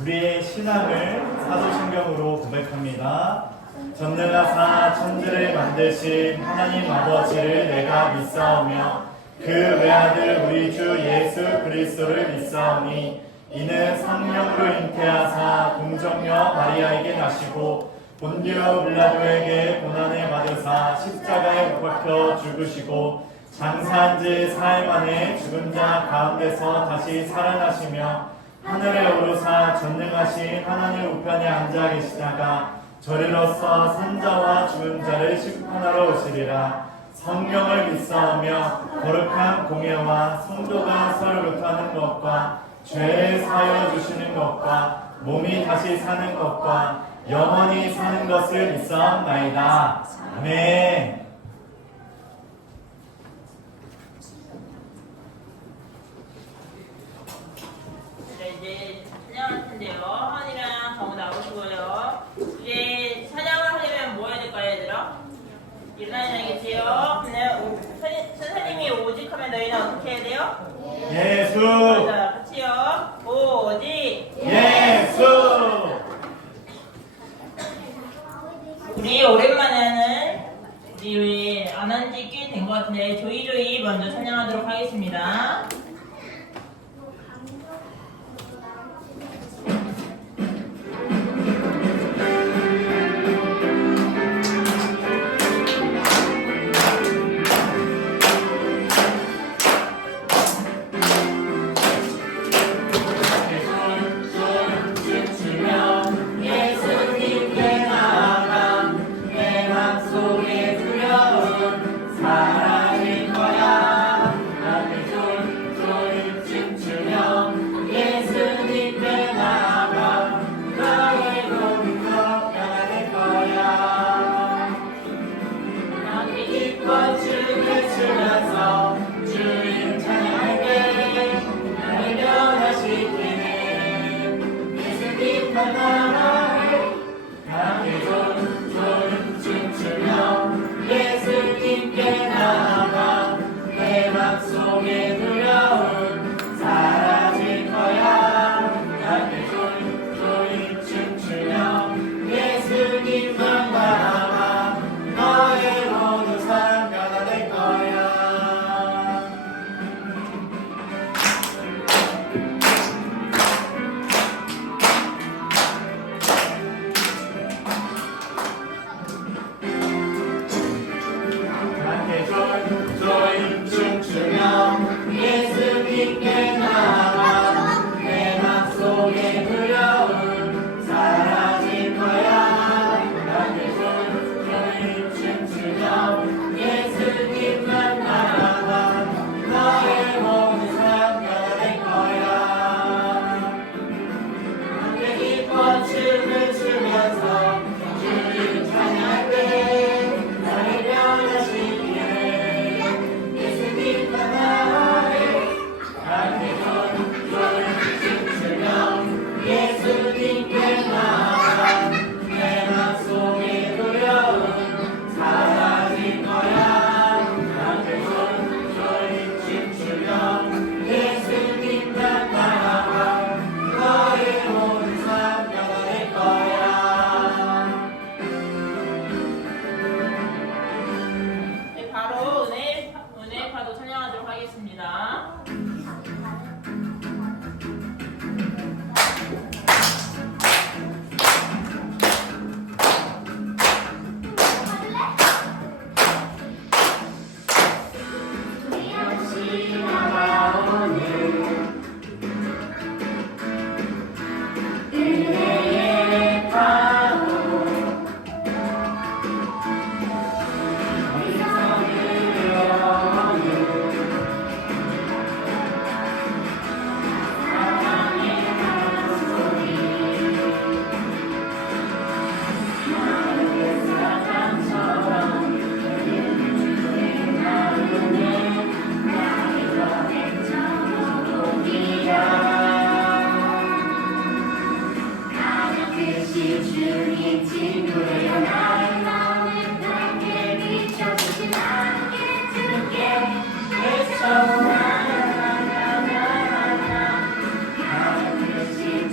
우리의 신앙을 사도신경으로 고백합니다. 전능하사 천지를 만드신 하나님 아버지를 내가 믿사오며 그 외아들 우리 주 예수 그리스도를 믿사오니 이는 성령으로 잉태하사 공정녀 마리아에게 나시고 본디오 빌라도에게 고난을 받으사 십자가에 못 박혀 죽으시고 장사한 지 사흘 만에 죽은 자 가운데서 다시 살아나시며 하늘에 오르사 전능하신 하나님 우편에 앉아 계시다가 저리로서 산자와 죽은 자를 심판하러 오시리라. 성령을 믿사오며 거룩한 공예와 성도가 서로 교통하는 것과 죄를 사하여 주시는 것과 몸이 다시 사는 것과 영원히 사는 것을 믿사옵나이다. 아멘. 이제 찬양할 텐데요. 하은이랑 정우 나오시고요. 이제 찬양을 하려면 뭐 해야 될까요, 얘들아? 일어나야겠지요. 근데 선생님이 오직 하면 너희는 어떻게 해야 돼요? 예수. 자, 같이요. 오직 예수. 우리 오랜만에 하는 우리 안 한 지 꽤 된 것 같은데 조이조이 먼저 찬양하도록 하겠습니다.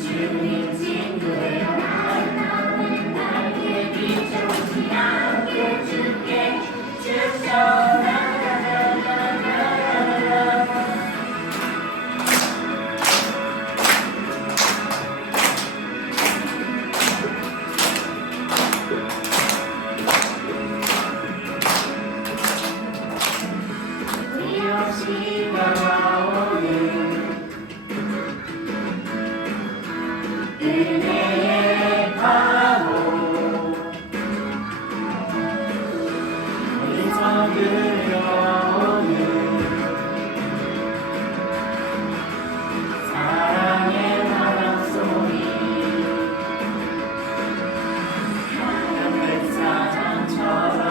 주님 은혜의 파도 어디서 들려오는 사랑의 바람소리 백사장처럼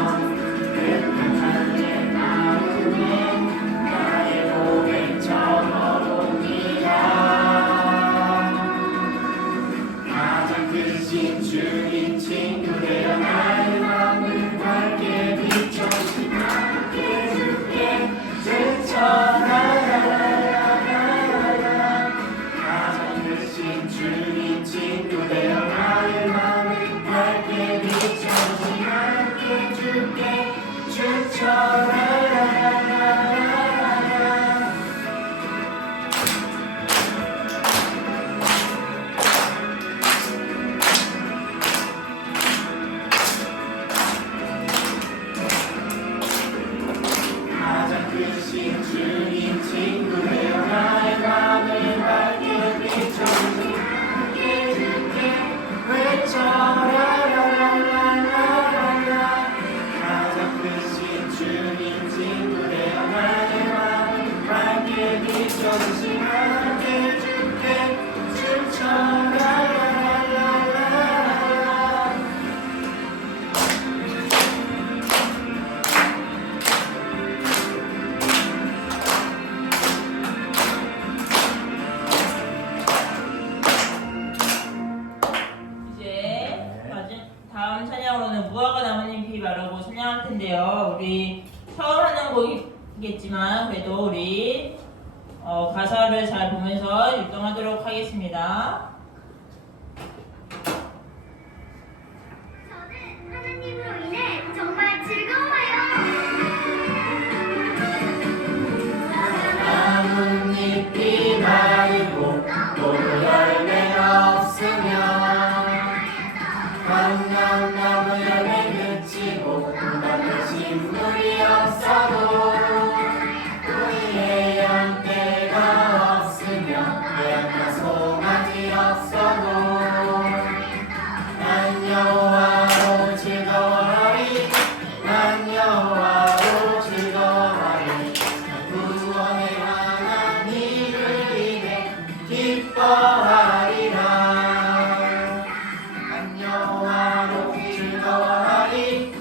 끝끝한 내 마음에 나의 고백 적어놓기야 가장 크신 주님 친구 되어 나의 마음을 밝게 비춰주신 함께 주께 제쳐라라라라라 가장 크신 주님 친구 되어 나의 마음을 밝게 비춰주신 함께 주께 주쳐라라라라라 가장 크신 주님 친구 되어 나의 마음을 밝게 비춰주신 함께 주께 외쳐라라라라라라 가장 크신 주님 친구 되어 나의 마음을 밝게 비춰주신 함께 주께 주쳐라라라라라라 이제 다음 찬양으로는 무화과 나뭇잎 피 바르고 찬양할 텐데요. 우리 처음 하는 곡이겠지만 그래도 우리 가사를 잘 보면서 율동하도록 하겠습니다. 저는 하나님으로 인해 정말 즐거워요. 나뭇잎이 마르고 또 열매 없으면 한나무 열매 그치고 나는 식물이 없어도 우리의 영대가 없으면 내가 송아지 없어도 난 여호와로 즐거워하리 난 여호와로 즐거워하리 구원의 하나님을 인해 기뻐하리라 난 여호와로 즐거워하리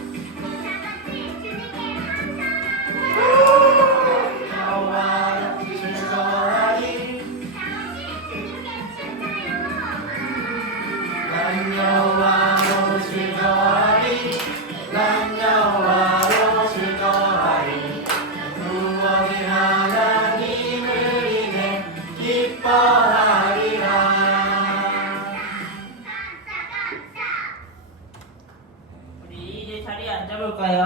여호와로 즐거워하리 난 여호와로 즐거워하리 난 여호와로 즐거워하리 구원의 하나님을 인해 기뻐하리라 우리 이제 자리에 앉아볼까요?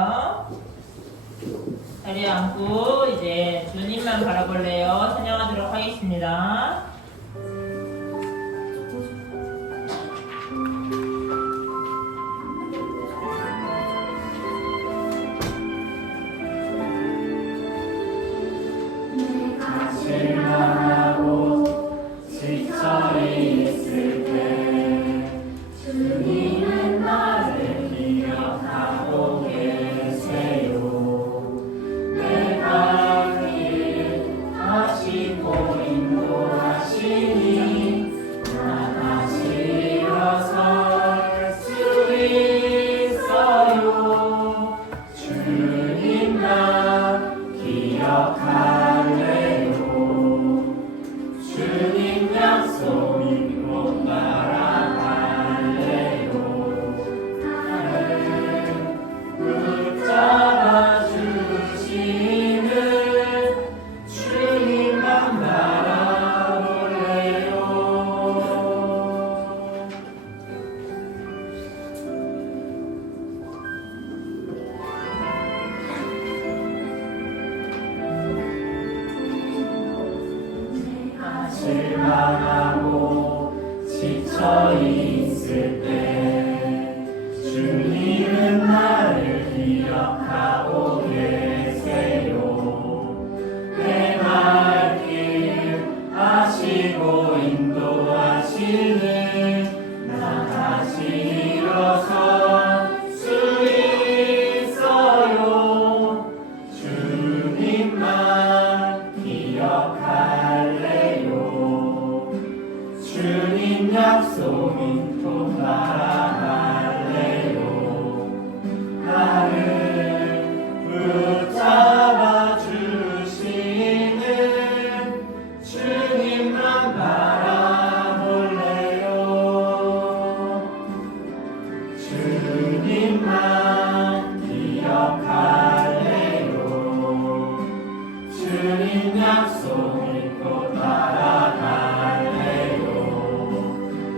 자리에 앉고 이제 주님만 바라볼래요. 찬양하도록 하겠습니다. 실망하고 지쳐 있을 때 주님은 나를 기억하고 계세요 내 발길 하시고 인도하시니 난 다시 일어설 수 있어요 주님만 기억할래요 주님 약속 믿고 따라갈래요 나를 붙잡아 주시는 주님만 바라볼래요 실망하고 지쳐 있을 때 주님은 나를 기억하고 계세요 내 발길 아시고 인도하시는 약속이 곧 날아갈래요. 나를 붙잡아 주시는 주님만 바라볼래요. 주님만 기억할래요. 주님 약속이 곧 날아갈래요.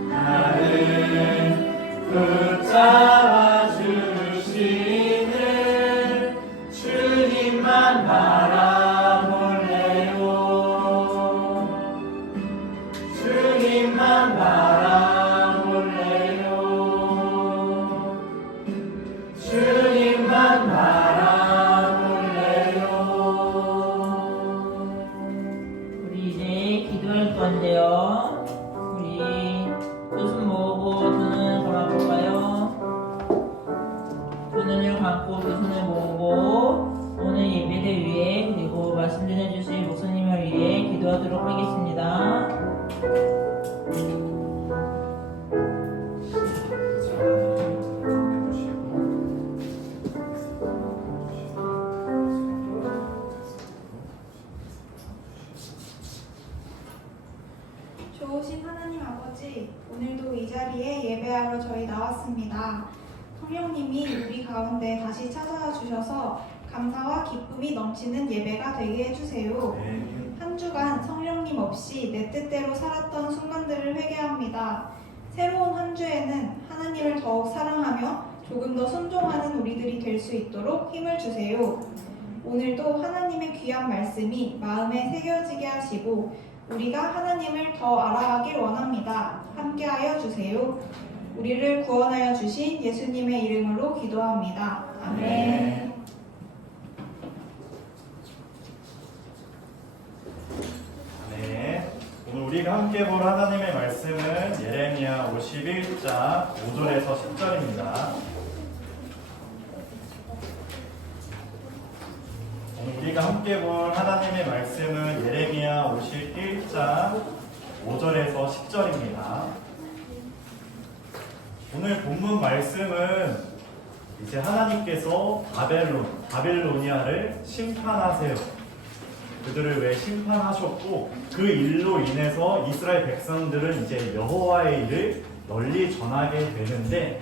나를 붙잡아 주시는 주님만 바라볼래요. 주님만 바라볼래요. 주님만 바라볼래요. 우리 이제 기도할 건데요. 우리 두 손 모으고 두 눈을 감아볼까요? 두 눈을 감고 두 손을 모으고 오늘 예배를 위해 그리고 말씀 전해주실 목사님을 위해 기도하도록 하겠습니다. 좋으신 하나님 아버지, 오늘도 이 자리에 예배하러 저희 나왔습니다. 성령님이 우리 가운데 다시 찾아와 주셔서 감사와 기쁨이 넘치는 예배가 되게 해주세요. 한 주간 성령님 없이 내 뜻대로 살았던 순간들을 회개합니다. 새로운 한 주에는 하나님을 더욱 사랑하며 조금 더 순종하는 우리들이 될 수 있도록 힘을 주세요. 오늘도 하나님의 귀한 말씀이 마음에 새겨지게 하시고 우리가 하나님을 더 알아가길 원합니다. 함께하여 주세요. 우리를 구원하여 주신 예수님의 이름으로 기도합니다. 아멘. 네, 오늘 우리가 함께 볼 하나님의 말씀은 예레미야 51장 5절에서 10절입니다. 오늘 우리가 함께 볼 하나님의 말씀은 예레미야 51장 5절에서 10절입니다. 오늘 본문 말씀은 이제 하나님께서 바벨로니아를 심판하세요. 그들을 왜 심판하셨고 그 일로 인해서 이스라엘 백성들은 이제 여호와의 일을 널리 전하게 되는데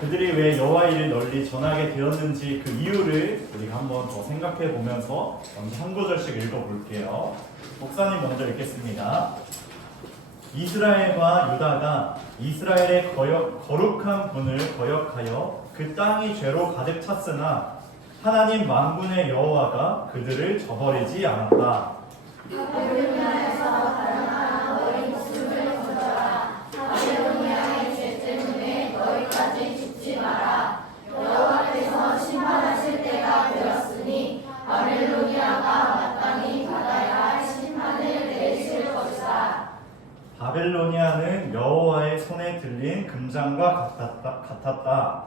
그들이 왜 여호와의 일을 널리 전하게 되었는지 그 이유를 우리가 한번 더 생각해 보면서 먼저 한 구절씩 읽어볼게요. 목사님 먼저 읽겠습니다. 이스라엘과 유다가 이스라엘의 거룩한 분을 거역하여 그 땅이 죄로 가득 찼으나 하나님 만군의 여호와가 그들을 저버리지 않았다. 바벨로니아는 여호와의 손에 들린 금잔과 같았다.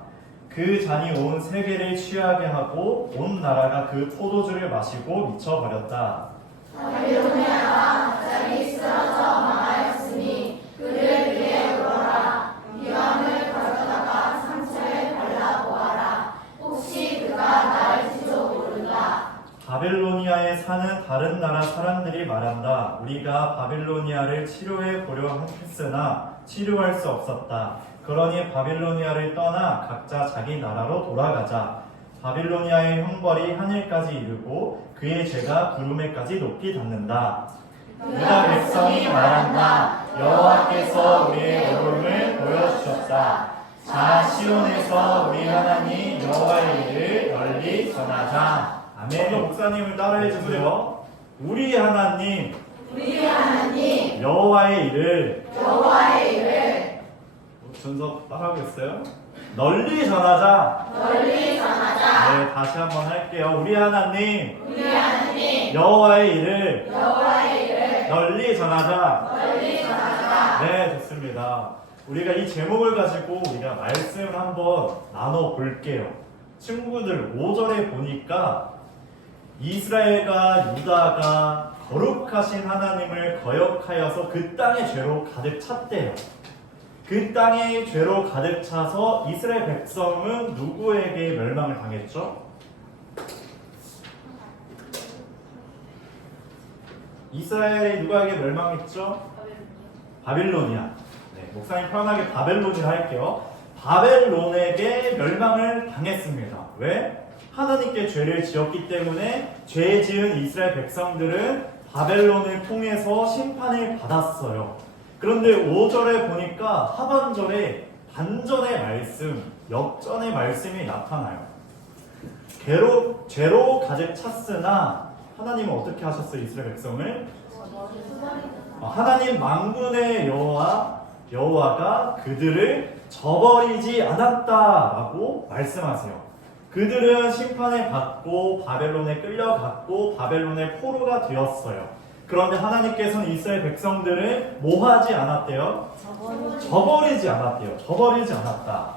그 잔이 온 세계를 취하게 하고 온 나라가 그 포도주를 마시고 미쳐버렸다. 바빌로니아가 갑자기 쓰러져 망하였으니 그를 위해 울어라. 비방을 가져다가 상처에 발라보아라. 혹시 그가 나을지도 모른다. 바벨로니아에 사는 다른 나라 사람들이 말한다. 우리가 바벨로니아를 치료해 보려 했으나 치료할 수 없었다. 그러니 바빌로니아를 떠나 각자 자기 나라로 돌아가자. 바빌로니아의 형벌이 하늘까지 이르고 그의 죄가 구름에까지 높이 닿는다. 유다 백성이 말한다. 여호와께서 우리의 어려움을 보여주셨다. 자, 시온에서 우리 하나님 여호와의 일을 널리 전하자. 아멘. 목사님을 따라해 주세요. 우리 하나님 여호와의 일을 준서 따라하고 있어요? 널리 전하자. 네, 다시 한번 할게요. 우리 하나님 여호와의 일을 널리 전하자. 네, 좋습니다. 우리가 이 제목을 가지고 우리가 말씀을 한번 나눠 볼게요. 친구들 5절에 보니까 이스라엘과 유다가 거룩하신 하나님을 거역하여서 그 땅의 죄로 가득 찼대요. 그 땅이 죄로 가득 차서 이스라엘 백성은 누구에게 멸망을 당했죠? 이스라엘이 누구에게 멸망했죠? 바빌로니아. 네, 목사님 편하게 바벨론이라 할게요. 바벨론에게 멸망을 당했습니다. 왜? 하나님께 죄를 지었기 때문에 죄 지은 이스라엘 백성들은 바벨론을 통해서 심판을 받았어요. 그런데 5절에 보니까 하반절에 반전의 말씀, 역전의 말씀이 나타나요. 죄로 가득 찼으나 하나님은 어떻게 하셨어요? 이스라엘 백성을? 하나님 만군의 여호와가 그들을 저버리지 않았다라고 말씀하세요. 그들은 심판을 받고 바벨론에 끌려갔고 바벨론의 포로가 되었어요. 그런데 하나님께서는 이스라엘 백성들을 뭐 하지 않았대요? 저버리지 않았대요. 저버리지 않았다.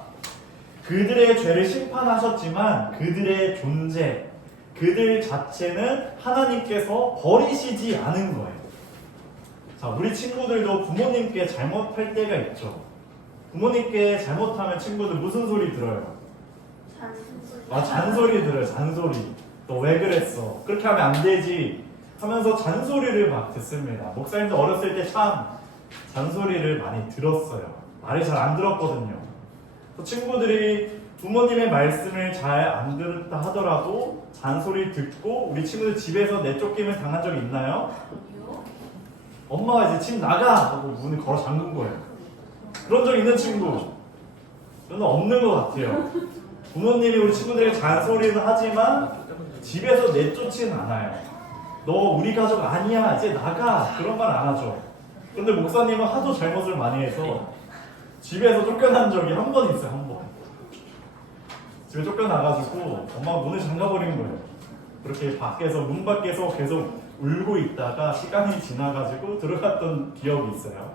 그들의 죄를 심판하셨지만 그들의 존재, 그들 자체는 하나님께서 버리시지 않은 거예요. 자, 우리 친구들도 부모님께 잘못할 때가 있죠. 부모님께 잘못하면 친구들 무슨 소리 들어요? 잔소리 들어요. 잔소리. 너 왜 그랬어? 그렇게 하면 안 되지 하면서 잔소리를 막 듣습니다. 목사님도 어렸을 때 참 잔소리를 많이 들었어요. 말을 잘 안 들었거든요. 친구들이 부모님의 말씀을 잘 안 들었다 하더라도 잔소리 듣고 우리 친구들 집에서 내쫓김을 당한 적이 있나요? 엄마가 이제 집 나가! 하고 문을 걸어 잠근 거예요. 그런 적 있는 친구? 저는 없는 것 같아요. 부모님이 우리 친구들에게 잔소리는 하지만 집에서 내쫓지는 않아요. 너 우리 가족 아니야, 이제 나가! 그런 말 안 하죠. 그런데 목사님은 하도 잘못을 많이 해서 집에서 쫓겨난 적이 한 번 있어요. 한 번. 집에 쫓겨나가지고 엄마가 문을 잠가버린 거예요. 그렇게 밖에서 문 밖에서 계속 울고 있다가 시간이 지나가지고 들어갔던 기억이 있어요.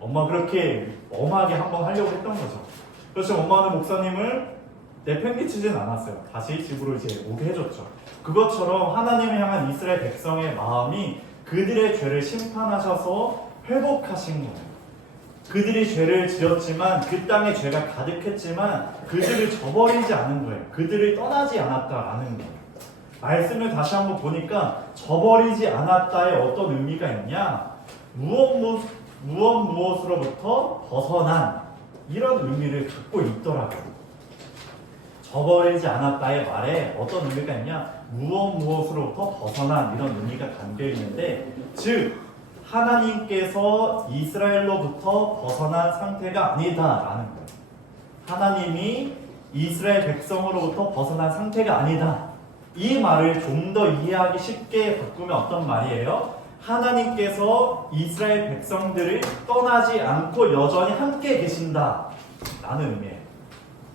엄마 그렇게 엄하게 한번 하려고 했던 거죠. 그래서 엄마는 목사님을 내팽개치진 않았어요. 다시 집으로 이제 오게 해줬죠. 그것처럼 하나님을 향한 이스라엘 백성의 마음이 그들의 죄를 심판하셔서 회복하신 거예요. 그들이 죄를 지었지만 그 땅에 죄가 가득했지만 그들을 저버리지 않은 거예요. 그들을 떠나지 않았다라는 거예요. 말씀을 다시 한번 보니까 저버리지 않았다에 어떤 의미가 있냐? 무엇으로부터 벗어난 이런 의미를 갖고 있더라고요. 저버리지 않았다의 말에 어떤 의미가 있냐? 무엇으로부터 벗어난 이런 의미가 담겨 있는데, 즉 하나님께서 이스라엘로부터 벗어난 상태가 아니다라는 거예요. 하나님이 이스라엘 백성으로부터 벗어난 상태가 아니다. 이 말을 좀 더 이해하기 쉽게 바꾸면 어떤 말이에요? 하나님께서 이스라엘 백성들을 떠나지 않고 여전히 함께 계신다 라는 의미예요.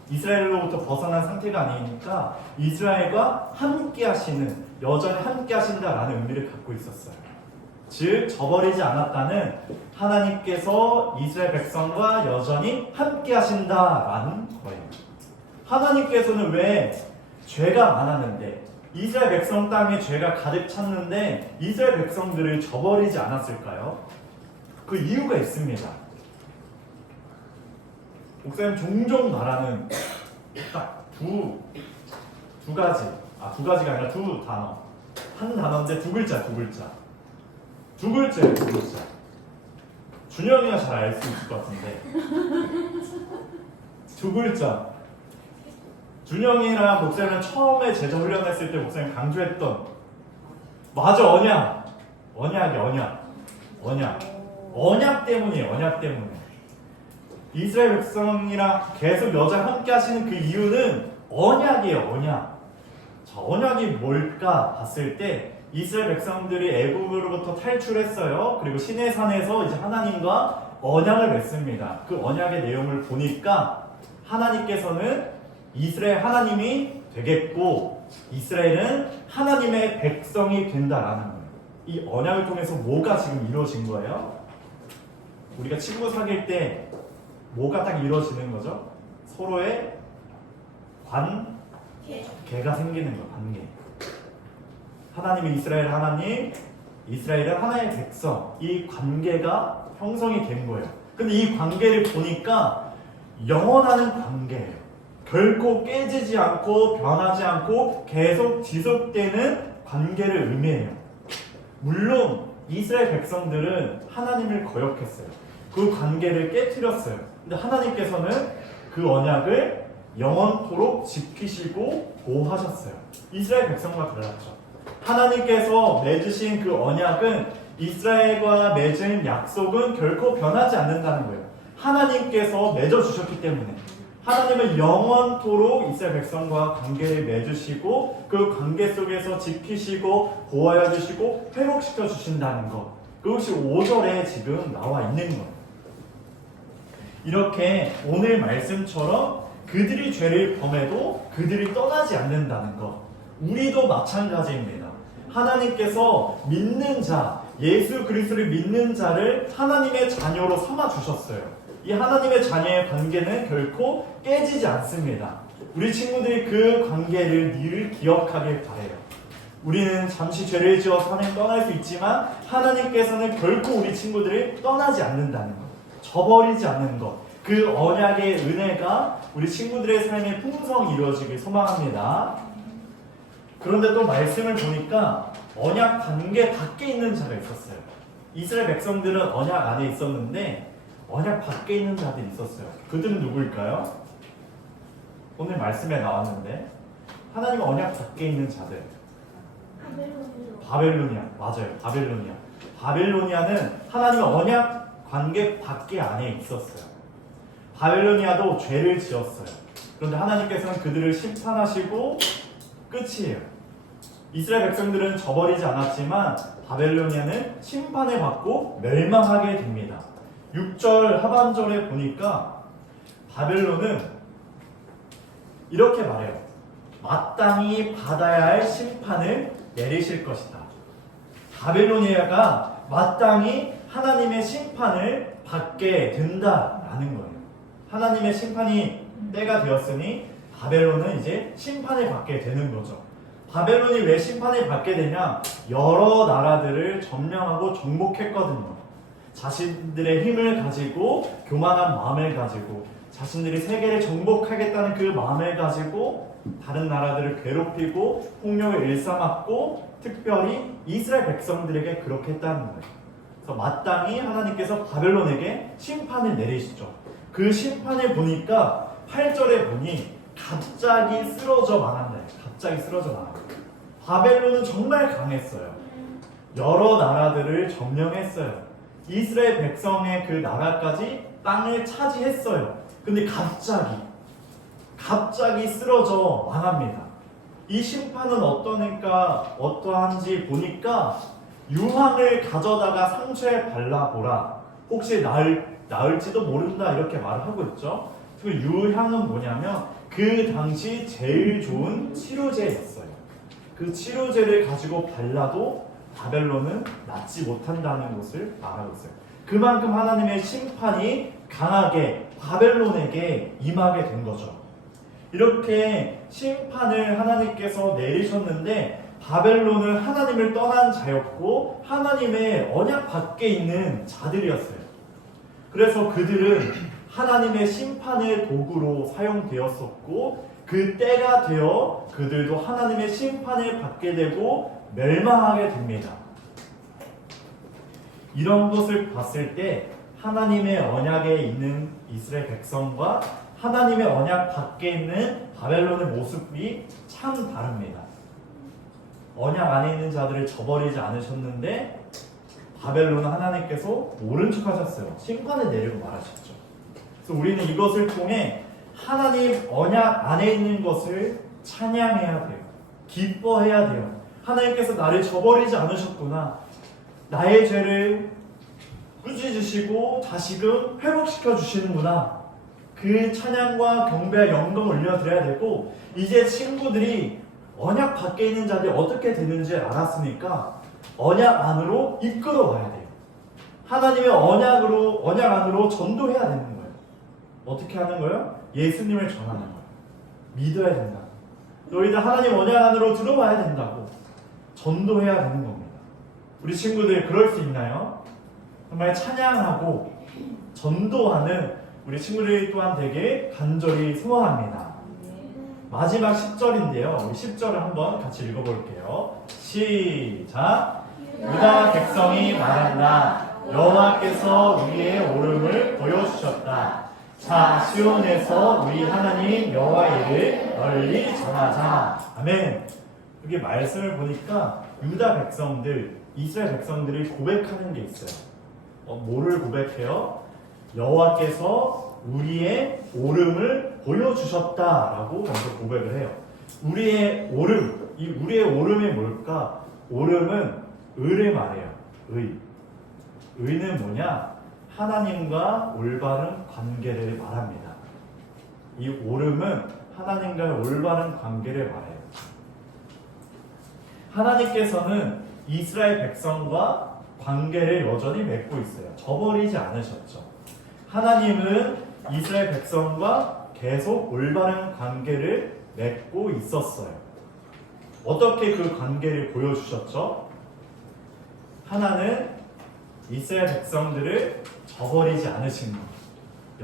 이스라엘로부터 벗어난 상태가 아니니까 이스라엘과 함께 하시는, 여전히 함께 하신다라는 의미를 갖고 있었어요. 즉 저버리지 않았다는 하나님께서 이스라엘 백성과 여전히 함께 하신다라는 거예요. 하나님께서는 왜 죄가 많았는데 이스라엘 백성 땅에 죄가 가득 찼는데 이스라엘 백성들을 저버리지 않았을까요? 그 이유가 있습니다. 목사님 종종 말하는 딱 두 가지가 아니라 두 단어. 한 단어인데 두 글자. 두 글자. 준영이가 잘 알 수 있을 것 같은데. 두 글자. 준영이랑 목사님은 처음에 제자 훈련했을 때 목사님 강조했던, 맞아, 언약 때문이에요. 언약 때문에. 이스라엘 백성이랑 계속 여자 함께 하시는 그 이유는 언약이에요. 언약. 자, 언약이 뭘까 봤을 때 이스라엘 백성들이 애굽으로부터 탈출했어요. 그리고 시내산에서 이제 하나님과 언약을 맺습니다. 그 언약의 내용을 보니까 하나님께서는 이스라엘 하나님이 되겠고 이스라엘은 하나님의 백성이 된다라는 거예요. 이 언약을 통해서 뭐가 지금 이루어진 거예요? 우리가 친구 사귈 때 뭐가 딱 이루어지는 거죠? 서로의 관계가 생기는 거예요. 관계. 하나님이 이스라엘 하나님, 이스라엘은 하나님의 백성. 이 관계가 형성이 된 거예요. 근데 이 관계를 보니까 영원하는 관계예요. 결코 깨지지 않고 변하지 않고 계속 지속되는 관계를 의미해요. 물론 이스라엘 백성들은 하나님을 거역했어요. 그 관계를 깨뜨렸어요. 근데 하나님께서는 그 언약을 영원토록 지키시고 보호하셨어요. 이스라엘 백성과 달랐죠. 하나님께서 맺으신 그 언약은, 이스라엘과 맺은 약속은 결코 변하지 않는다는 거예요. 하나님께서 맺어주셨기 때문에. 하나님은 영원토록 이스라엘 백성과 관계를 맺으시고 그 관계 속에서 지키시고 보호하여 주시고 회복시켜 주신다는 것, 그것이 5절에 지금 나와 있는 거예요. 이렇게 오늘 말씀처럼 그들이 죄를 범해도 그들이 떠나지 않는다는 것, 우리도 마찬가지입니다. 하나님께서 믿는 자, 예수 그리스도를 믿는 자를 하나님의 자녀로 삼아 주셨어요. 이 하나님의 자녀의 관계는 결코 깨지지 않습니다. 우리 친구들이 그 관계를 늘 기억하길 바래요. 우리는 잠시 죄를 지어서 하나님 떠날 수 있지만 하나님께서는 결코 우리 친구들을 떠나지 않는다는 것, 저버리지 않는 것, 그 언약의 은혜가 우리 친구들의 삶에 풍성히 이루어지길 소망합니다. 그런데 또 말씀을 보니까 언약 관계 밖에 있는 자가 있었어요. 이스라엘 백성들은 언약 안에 있었는데 언약 밖에 있는 자들이 있었어요. 그들은 누구일까요? 오늘 말씀에 나왔는데 하나님 언약 밖에 있는 자들. 바벨로니아. 맞아요. 바벨로니아. 바벨로니아는 하나님의 언약 관계 밖에 안에 있었어요. 바벨로니아도 죄를 지었어요. 그런데 하나님께서는 그들을 심판하시고 끝이에요. 이스라엘 백성들은 저버리지 않았지만 바벨로니아는 심판을 받고 멸망하게 됩니다. 6절 하반절에 보니까 바벨론은 이렇게 말해요. 마땅히 받아야 할 심판을 내리실 것이다. 바벨로니아가 마땅히 하나님의 심판을 받게 된다라는 거예요. 하나님의 심판이 때가 되었으니 바벨론은 이제 심판을 받게 되는 거죠. 바벨론이 왜 심판을 받게 되냐? 여러 나라들을 점령하고 정복했거든요. 자신들의 힘을 가지고, 교만한 마음을 가지고, 자신들이 세계를 정복하겠다는 그 마음을 가지고 다른 나라들을 괴롭히고 폭력을 일삼았고, 특별히 이스라엘 백성들에게 그렇게 했다는 거예요. 그래서 마땅히 하나님께서 바벨론에게 심판을 내리시죠. 그 심판을 보니까 8절에 보니 갑자기 쓰러져 망한다. 갑자기 쓰러져 망한다. 바벨론은 정말 강했어요. 여러 나라들을 점령했어요. 이스라엘 백성의 그 나라까지 땅을 차지했어요. 근데 갑자기 쓰러져 망합니다. 이 심판은 어떠한지 보니까 유황을 가져다가 상처에 발라보라. 혹시 나을지도 모른다 이렇게 말을 하고 있죠. 그 유향은 뭐냐면 그 당시 제일 좋은 치료제였어요. 그 치료제를 가지고 발라도 바벨론은 낫지 못한다는 것을 말하고 있어요. 그만큼 하나님의 심판이 강하게 바벨론에게 임하게 된 거죠. 이렇게 심판을 하나님께서 내리셨는데 바벨론은 하나님을 떠난 자였고 하나님의 언약 밖에 있는 자들이었어요. 그래서 그들은 하나님의 심판의 도구로 사용되었었고 그 때가 되어 그들도 하나님의 심판을 받게 되고 멸망하게 됩니다. 이런 것을 봤을 때 하나님의 언약에 있는 이스라엘 백성과 하나님의 언약 밖에 있는 바벨론의 모습이 참 다릅니다. 언약 안에 있는 자들을 저버리지 않으셨는데 바벨론은 하나님께서 모른 척 하셨어요. 심판을 내리고 말하셨죠. 그래서 우리는 이것을 통해 하나님 언약 안에 있는 것을 찬양해야 돼요. 기뻐해야 돼요. 하나님께서 나를 저버리지 않으셨구나. 나의 죄를 꾸짖으시고 다시금 회복시켜 주시는구나. 그 찬양과 경배와 영광을 올려드려야 되고, 이제 친구들이 언약 밖에 있는 자들이 어떻게 되는지 알았으니까 언약 안으로 이끌어 와야 돼요. 하나님의 언약 안으로 전도해야 되는 거예요. 어떻게 하는 거예요? 예수님을 전하는 거예요. 믿어야 된다. 너희들 하나님 언약 안으로 들어와야 된다고 전도해야 되는 겁니다. 우리 친구들 그럴 수 있나요? 정말 찬양하고 전도하는 우리 친구들이 또한 되게 간절히 소원합니다. 마지막 10절인데요. 우리 10절을 한번 같이 읽어볼게요. 시작. 유다 백성이 말한다. 여호와께서 우리의 오름을 보여주셨다. 자, 시온에서 우리 하나님 여호와의 일을 널리 전하자. 아멘. 여기 말씀을 보니까 유다 백성들, 이스라엘 백성들이 고백하는 게 있어요. 뭐를 고백해요? 여호와께서 우리의 오름을 보여주셨다라고 먼저 고백을 해요. 우리의 오름, 이 우리의 오름이 뭘까? 오름은 의를 말해요. 의는 뭐냐? 하나님과 올바른 관계를 말합니다. 이 오름은 하나님과의 올바른 관계를 말해요. 하나님께서는 이스라엘 백성과 관계를 여전히 맺고 있어요. 저버리지 않으셨죠. 하나님은 이스라엘 백성과 계속 올바른 관계를 맺고 있었어요. 어떻게 그 관계를 보여주셨죠? 하나는 이스라엘 백성들을 저버리지 않으신 것,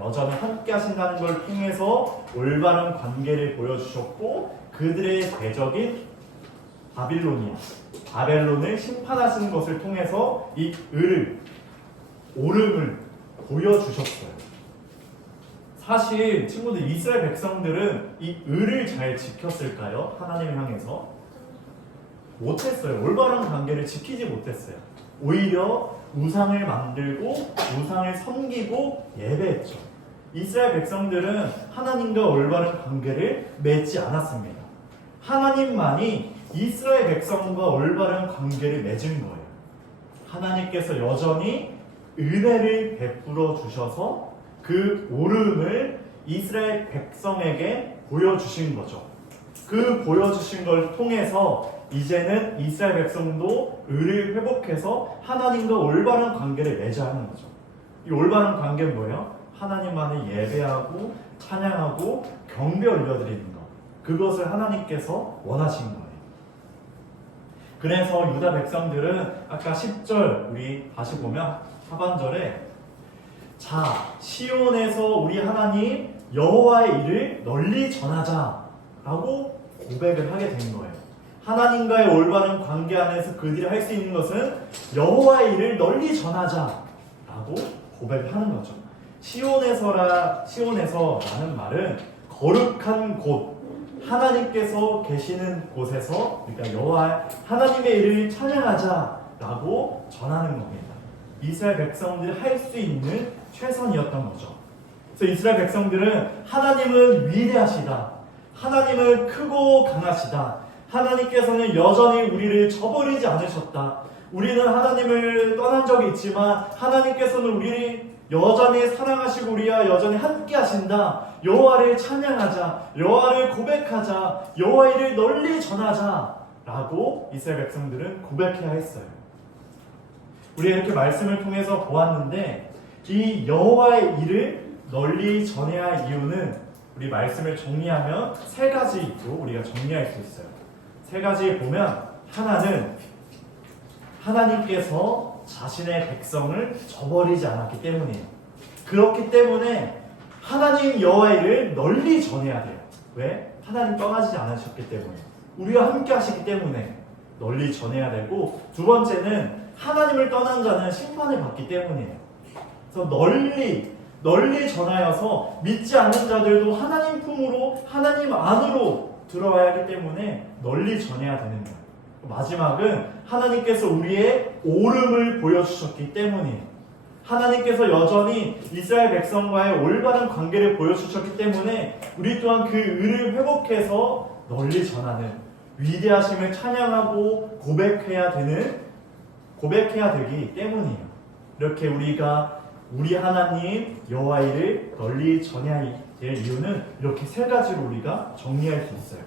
여전히 함께 하신다는 걸 통해서 올바른 관계를 보여주셨고, 그들의 대적인 바벨론을 심판하시는 것을 통해서 이 오름을 보여주셨어요. 사실 친구들, 이스라엘 백성들은 이 의를 잘 지켰을까요? 하나님을 향해서 못했어요. 올바른 관계를 지키지 못했어요. 오히려 우상을 만들고 우상을 섬기고 예배했죠. 이스라엘 백성들은 하나님과 올바른 관계를 맺지 않았습니다. 하나님만이 이스라엘 백성과 올바른 관계를 맺은 거예요. 하나님께서 여전히 은혜를 베풀어 주셔서 그 오름을 이스라엘 백성에게 보여주신 거죠. 그 보여주신 걸 통해서 이제는 이스라엘 백성도 의를 회복해서 하나님과 올바른 관계를 맺어야 하는 거죠. 이 올바른 관계는 뭐예요? 하나님만을 예배하고 찬양하고 경배 올려드리는 것. 그것을 하나님께서 원하신 거예요. 그래서 유다 백성들은 아까 10절 우리 다시 보면 하반절에 자, 시온에서 우리 하나님 여호와의 일을 널리 전하자 라고 고백을 하게 된 거예요. 하나님과의 올바른 관계 안에서 그들이 할 수 있는 것은 여호와의 일을 널리 전하자 라고 고백을 하는 거죠. 시온에서라는 말은 거룩한 곳, 하나님께서 계시는 곳에서, 그러니까 여호와 하나님의 일을 찬양하자라고 전하는 겁니다. 이스라엘 백성들이 할 수 있는 최선이었던 거죠. 그래서 이스라엘 백성들은 하나님은 위대하시다, 하나님은 크고 강하시다, 하나님께서는 여전히 우리를 저버리지 않으셨다, 우리는 하나님을 떠난 적이 있지만 하나님께서는 우리를 여전히 사랑하시고 우리와 여전히 함께 하신다, 여호와를 찬양하자, 여호와를 고백하자, 여호와의 일을 널리 전하자 라고 이스라엘 백성들은 고백해야 했어요. 우리 이렇게 말씀을 통해서 보았는데, 이 여호와의 일을 널리 전해야 할 이유는 우리 말씀을 정리하면 세 가지로 우리가 정리할 수 있어요. 세 가지 보면, 하나는 하나님께서 자신의 백성을 저버리지 않았기 때문이에요. 그렇기 때문에 하나님 여호와의 일을 널리 전해야 돼요. 왜? 하나님 떠나지 않으셨기 때문에, 우리와 함께 하시기 때문에 널리 전해야 되고, 두 번째는 하나님을 떠난 자는 심판을 받기 때문이에요. 그래서 널리 전하여서 믿지 않는 자들도 하나님 품으로, 하나님 안으로 들어와야 하기 때문에 널리 전해야 되는 거예요. 마지막은 하나님께서 우리의 오름을 보여주셨기 때문이에요. 하나님께서 여전히 이스라엘 백성과의 올바른 관계를 보여주셨기 때문에 우리 또한 그 의를 회복해서 널리 전하는, 위대하심을 찬양하고 고백해야 되기 때문이에요. 이렇게 우리가 우리 하나님 여호와의 일을 널리 전해야 될 이유는 이렇게 세 가지로 우리가 정리할 수 있어요.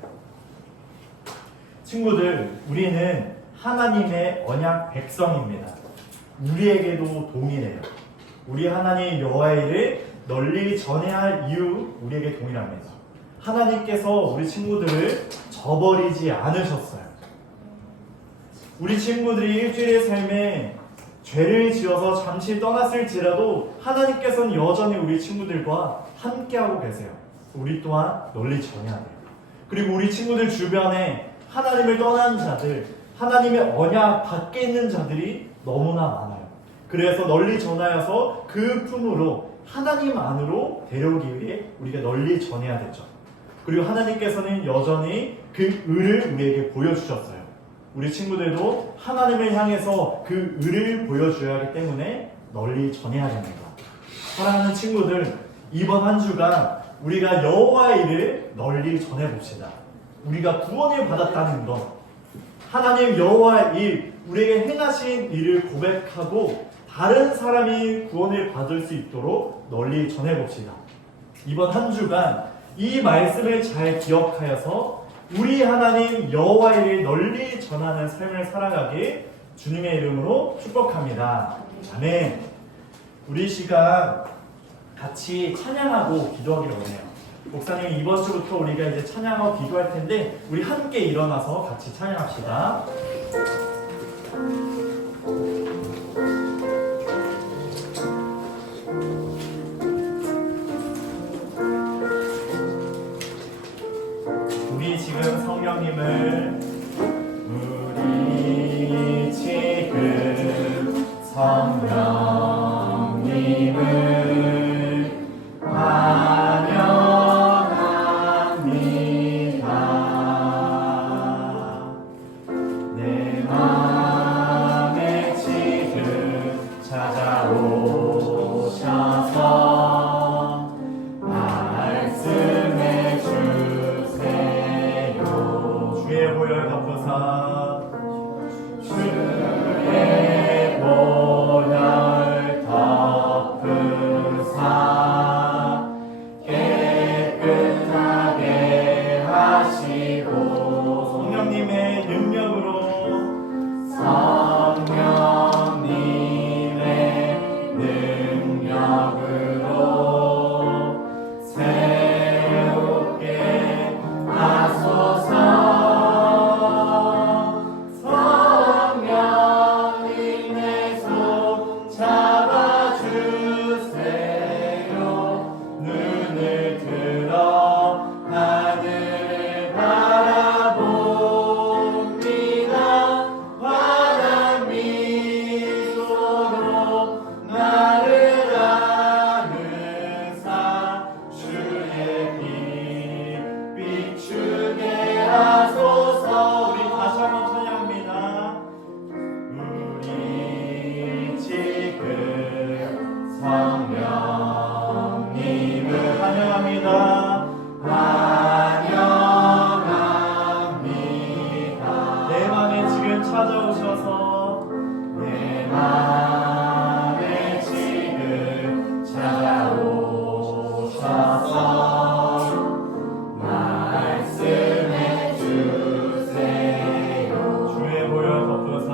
친구들, 우리는 하나님의 언약 백성입니다. 우리에게도 동일해요. 우리 하나님 여호와의 일을 널리 전해야 할 이유, 우리에게 동일합니다. 하나님께서 우리 친구들을 저버리지 않으셨어요. 우리 친구들이 일주일의 삶에 죄를 지어서 잠시 떠났을지라도 하나님께서는 여전히 우리 친구들과 함께하고 계세요. 우리 또한 널리 전해야 돼요. 그리고 우리 친구들 주변에 하나님을 떠난 자들, 하나님의 언약 밖에 있는 자들이 너무나 많아요. 그래서 널리 전하여서 그 품으로 하나님 안으로 데려오기 위해 우리가 널리 전해야 되죠. 그리고 하나님께서는 여전히 그 의를 우리에게 보여주셨어요. 우리 친구들도 하나님을 향해서 그 의를 보여줘야 하기 때문에 널리 전해야 됩니다. 사랑하는 친구들, 이번 한 주간 우리가 여호와의 일을 널리 전해봅시다. 우리가 구원을 받았다는 것, 하나님 여호와의 일, 우리에게 행하신 일을 고백하고 다른 사람이 구원을 받을 수 있도록 널리 전해봅시다. 이번 한 주간 이 말씀을 잘 기억하여서 우리 하나님 여호와의 일을 널리 전하는 삶을 살아가길 주님의 이름으로 축복합니다. 아멘. 우리 시간 같이 찬양하고 기도하기로 원해요. 목사님, 이번 주부터 우리가 이제 찬양하고 기도할 텐데 우리 함께 일어나서 같이 찬양합시다. 우리 지금 성령님을 환영합니다. 내 맘에 지금 찾아오셔서 말씀해 주세요. 주의 보혈 덮으사 주의 보혈 덮으사 깨끗하게 하시고 성령님의 능력으로 새롭게 하소서. 성령님 내 손 잡아주세요. 눈을 들어 하늘을 바라봅니다. 환한 미소로 나를 안으사 주의 빛 비추게 하소서. 우리 다시 한번 찬양합니다. 우리 지금 성령님을 환영합니다. 환영합니다. 내 맘에 지금 찾아오셔서 내 맘에 지금 찾아오셔서 말씀해 주세요. 주의 보혈 덮으사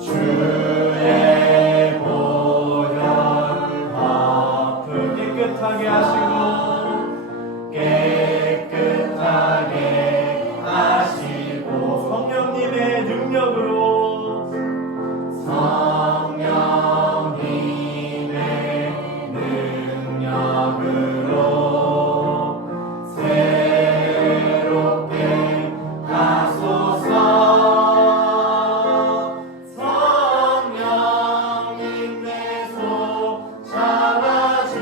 주의 보혈 덮으 깨끗하게 하시고 깨끗하게 하시고 성령님의 능력으로 성령님의 능력으로 새롭게 하소서. 성령님 내 손 잡아주세요.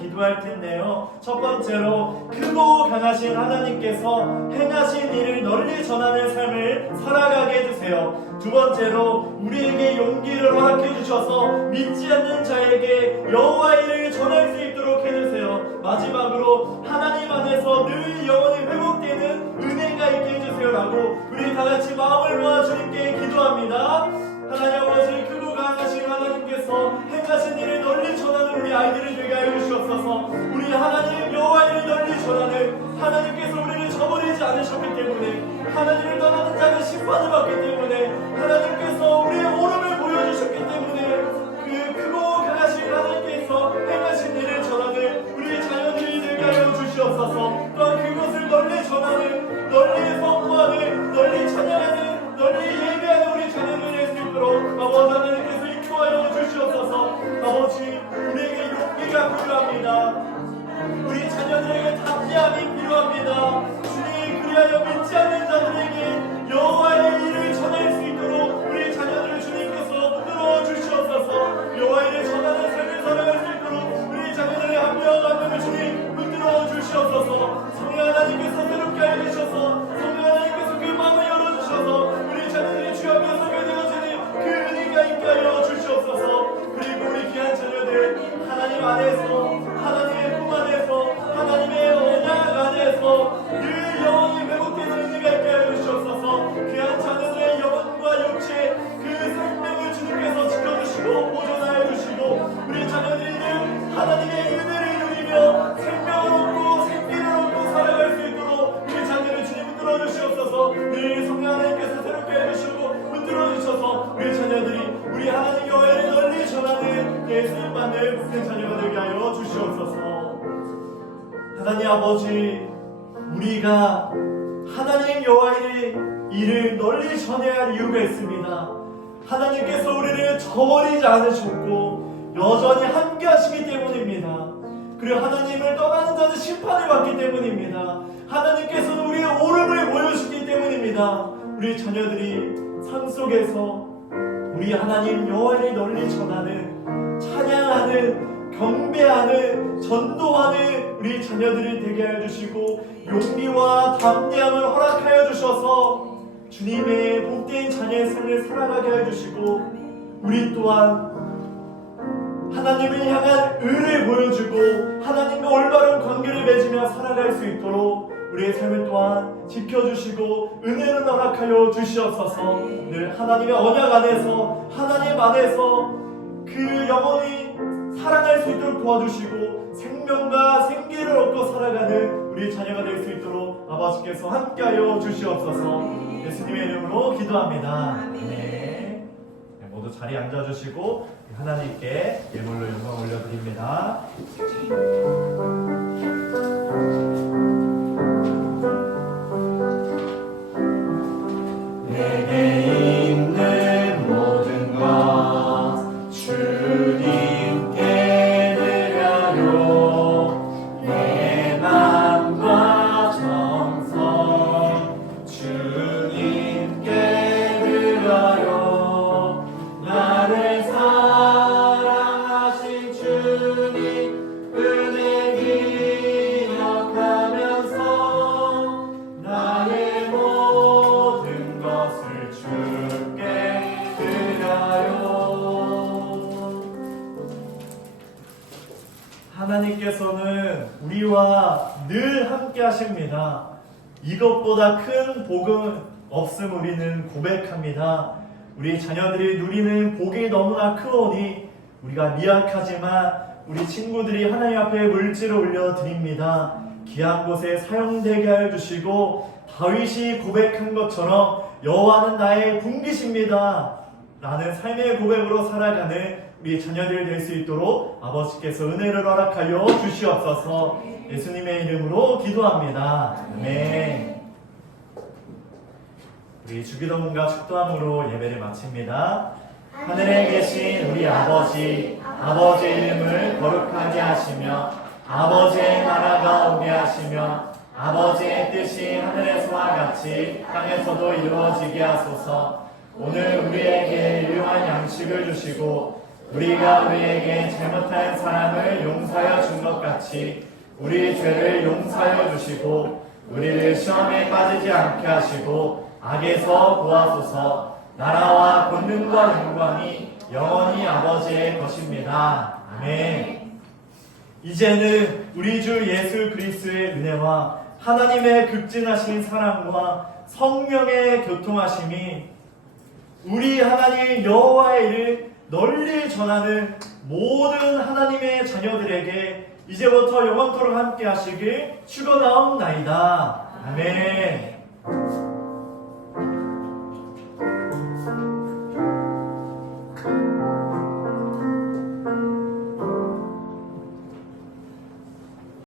기도할 텐데요. 첫 번째로 크고 강하신 하나님께서 행하신 일을 널리 전하는 삶을 살아가게 해주세요. 두 번째로 우리에게 용기를 허락해 주셔서 믿지 않는 자에게 여호와의 일을 전할 수 있도록 해주세요. 마지막으로 하나님 안에서 늘 영원히 회복되는 은혜가 있게 해주세요라고 우리 다같이 마음을 모아 주님께 기도합니다. 하나님 아버지, 크고 강하신 하나님께서 행하신 일을 널리 전하는 우리 아이들을 되게 하여 주시옵소서. 우리 하나님 여호와의 일을 널리 전하는 하나님께서 우리를 저버리지 않으셨기 때문에, 하나님을 떠나는 자는 심판을 받기 때문에, 하나님께서 우리의 오름을 보여주셨기 때문에 그 크고 강하신 하나님께서 행하신 일을 전하는 우리 자녀들이 되게 하여 주시옵소서. 또한 그것을 널리 전하는, 널리 선포하는, 널리 찬양하는, 널리 예배하는 우리 자녀들이 될 수 있도록 아버지 하나님께서 인도하여 주시옵소서. 아버지, 우리에게 용기가 필요합니다. 우리 자녀들에게 담대함이 필요합니다. 주님, 그리하여 믿지 않는 자들에게 여호와의 일을 전할 수 있도록 우리 자녀들을 주님께서 붙들어 주시옵소서. 여호와의 일을 전하는 삶을 살아갈 수 있도록 우리 자녀들의 한 명 한 명을 주님 붙들어 주시옵소서. 성령 하나님께서 새롭게 하여 주셔서, 성령 하나님께서 그 마음을 열어주셔서 우리 자녀들이 주 앞에 서게 되어지는 그 은혜가 있게 하여 주시옵소서. 그리고 우리 귀한 자녀들 하나님 안에서, 하나님의 꿈 안에서, 하나님의 언약 안에서 늘 영원히 회복되는 은혜가 있게 하여 주시옵소서. 귀한 자녀들의 영혼과 육체 그 생명을 주님께서 지켜주시고 보존하여 주시고, 우리 자녀들이 늘 하나님의 은혜를 누리며 생명을 얻고 생기를 얻고 살아갈 수 있도록 우리 자녀를 주님 붙들어 주시옵소서. 늘 성령 하나님께서 새롭게 해주시고 붙들어 주셔서 우리 자녀들이 우리 하나님 여호와를 널리 전하는 예수님 받는 복된 자녀가 되게 하여 주시옵소서. 하나님 아버지, 우리가 하나님 여호와의 일을 널리 전해야 할 이유가 있습니다. 하나님께서 우리를 저버리지 않으셨고 여전히 함께 하시기 때문입니다. 그리고 하나님을 떠나는 자는 심판을 받기 때문입니다. 하나님께서는 우리의 오름을 보여주시기 때문입니다. 우리 자녀들이 삶 속에서 우리 하나님 여호와를 널리 전하는, 찬양하는, 경배하는, 전도하는 우리 자녀들이 되게 하여 주시고 용기와 담대함을 허락하여 주셔서 주님의 복된 자녀의 삶을 살아가게 하여 주시고, 우리 또한 하나님을 향한 의를 보여주고 하나님과 올바른 관계를 맺으며 살아갈 수 있도록 우리의 삶을 또한 지켜주시고 은혜를 허락하여 주시옵소서. 늘 하나님의 언약 안에서, 하나님 안에서 그 영혼이 살아날 수 있도록 도와주시고 생명과 생기를 얻고 살아가는 우리 자녀가 될 수 있도록 아버지께서 함께하여 주시옵소서. 예수님의 이름으로 기도합니다. 네. 모두 자리에 앉아주시고 하나님께 예물로 영광 올려드립니다. 내게 있는 모든 것 주님께 드려요. 내 맘과 정성 주님께 드려요. 나를 사랑하신 주님 은혜 기억하면서 나의 모든 것을 주께 드려요. 하나님께서는 우리와 늘 함께 하십니다. 이것보다 큰 복은 없음 우리는 고백합니다. 우리 자녀들이 누리는 복이 너무나 크오니 우리가 미약하지만 우리 친구들이 하나님 앞에 물질을 올려드립니다. 귀한 곳에 사용되게 하여 주시고 다윗이 고백한 것처럼 여호와는 나의 분기십니다 라는 삶의 고백으로 살아가는 우리 자녀들이 될 수 있도록 아버지께서 은혜를 허락하여 주시옵소서. 예수님의 이름으로 기도합니다. 아멘. 우리 주기도문과 축도함으로 예배를 마칩니다. 하늘에 계신 우리 아버지, 아버지의 이름을 거룩하게 하시며 아버지의 나라가 오게 하시며 아버지의 뜻이 하늘에서와 같이 땅에서도 이루어지게 하소서. 오늘 우리에게 일용할 양식을 주시고 우리가 우리에게 잘못한 사람을 용서하여 준 것 같이 우리 죄를 용서하여 주시고 우리를 시험에 빠지지 않게 하시고 악에서 구하소서. 나라와 권능과 영광이 영원히 아버지의 것입니다. 아멘. 이제는 우리 주 예수 그리스도의 은혜와 하나님의 극진하신 사랑과 성령의 교통하심이 우리 하나님 여호와의 일을 널리 전하는 모든 하나님의 자녀들에게 이제부터 영원토록 함께 하시길 축원하옵나이다. 아멘.